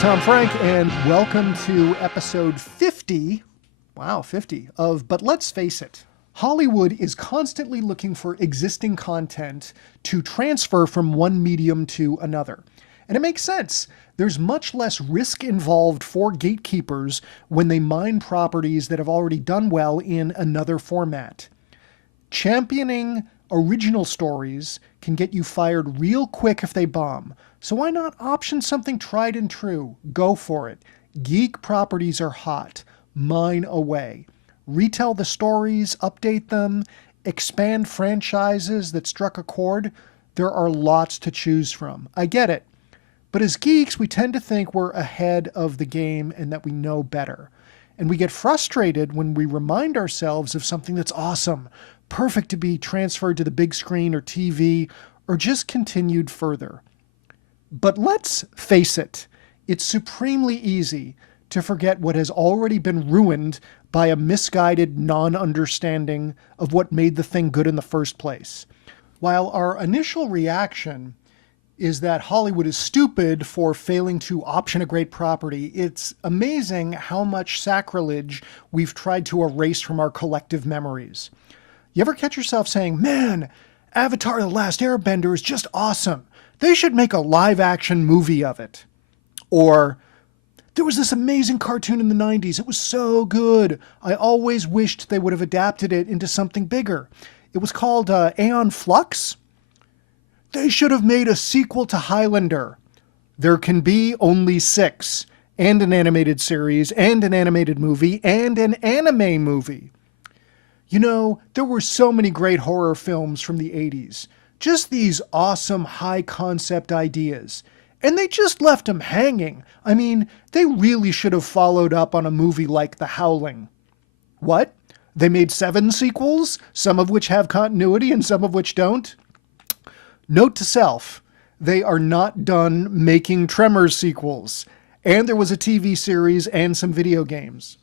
Tom Frank, and welcome to episode 50, wow, 50, of But Let's Face It. Hollywood is constantly looking for existing content to transfer from one medium to another. And it makes sense. There's much less risk involved for gatekeepers when they mine properties that have already done well in another format. Championing original stories can get you fired real quick if they bomb. So why not option something tried and true? Go for it. Geek properties are hot. Mine away. Retell the stories, update them, expand franchises that struck a chord. There are lots to choose from. I get it. But as geeks, we tend to think we're ahead of the game and that we know better. And we get frustrated when we remind ourselves of something that's awesome, perfect to be transferred to the big screen or TV, or just continued further. But let's face it, it's supremely easy to forget what has already been ruined by a misguided non-understanding of what made the thing good in the first place. While our initial reaction is that Hollywood is stupid for failing to option a great property, it's amazing how much sacrilege we've tried to erase from our collective memories. You ever catch yourself saying, man, Avatar: The Last Airbender is just awesome. They should make a live-action movie of it. Or, there was this amazing cartoon in the 90s. It was so good. I always wished they would have adapted it into something bigger. It was called Aeon Flux. They should have made a sequel to Highlander. There can be only 6, and an animated series, and an animated movie, and an anime movie. You know, there were so many great horror films from the 80s. Just these awesome high-concept ideas. And they just left them hanging. I mean, they really should have followed up on a movie like The Howling. What? They made 7 sequels, some of which have continuity and some of which don't? Note to self, they are not done making Tremors sequels. And there was a TV series and some video games.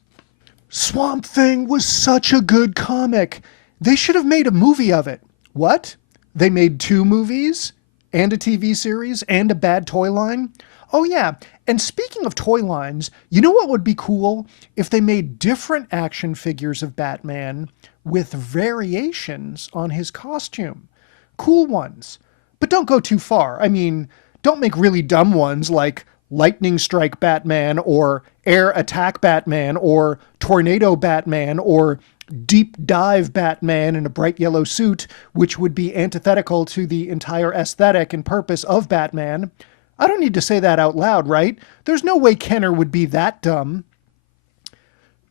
Swamp Thing was such a good comic. They should have made a movie of it. What? They made 2 movies and a TV series and a bad toy line? Oh yeah, and speaking of toy lines, you know what would be cool? If they made different action figures of Batman with variations on his costume. Cool ones. But don't go too far. I mean, don't make really dumb ones like Lightning Strike Batman or Air Attack Batman or Tornado Batman or Deep Dive Batman in a bright yellow suit, which would be antithetical to the entire aesthetic and purpose of Batman. I don't need to say that out loud, right? There's no way Kenner would be that dumb.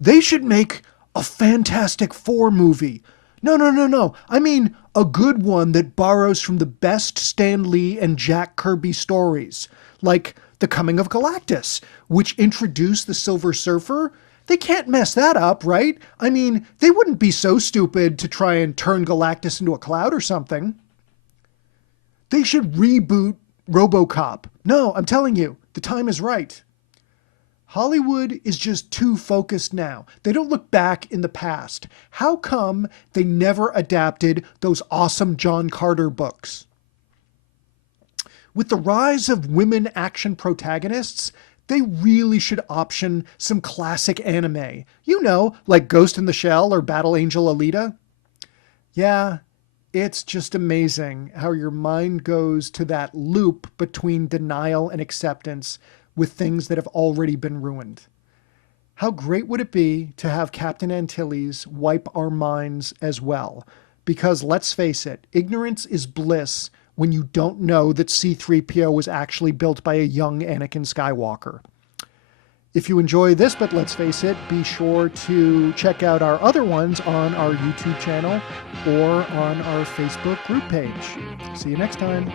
They should make a Fantastic Four movie. No. I mean, a good one that borrows from the best Stan Lee and Jack Kirby stories, like The Coming of Galactus, which introduced the Silver Surfer. They can't mess that up, right? I mean, they wouldn't be so stupid to try and turn Galactus into a cloud or something. They should reboot RoboCop. No, I'm telling you, the time is right. Hollywood is just too focused now. They don't look back in the past. How come they never adapted those awesome John Carter books? With the rise of women action protagonists, they really should option some classic anime. You know, like Ghost in the Shell or Battle Angel Alita. Yeah, it's just amazing how your mind goes to that loop between denial and acceptance with things that have already been ruined. How great would it be to have Captain Antilles wipe our minds as well? Because let's face it, ignorance is bliss when you don't know that C-3PO was actually built by a young Anakin Skywalker. If you enjoy this, but let's face it, be sure to check out our other ones on our YouTube channel or on our Facebook group page. See you next time.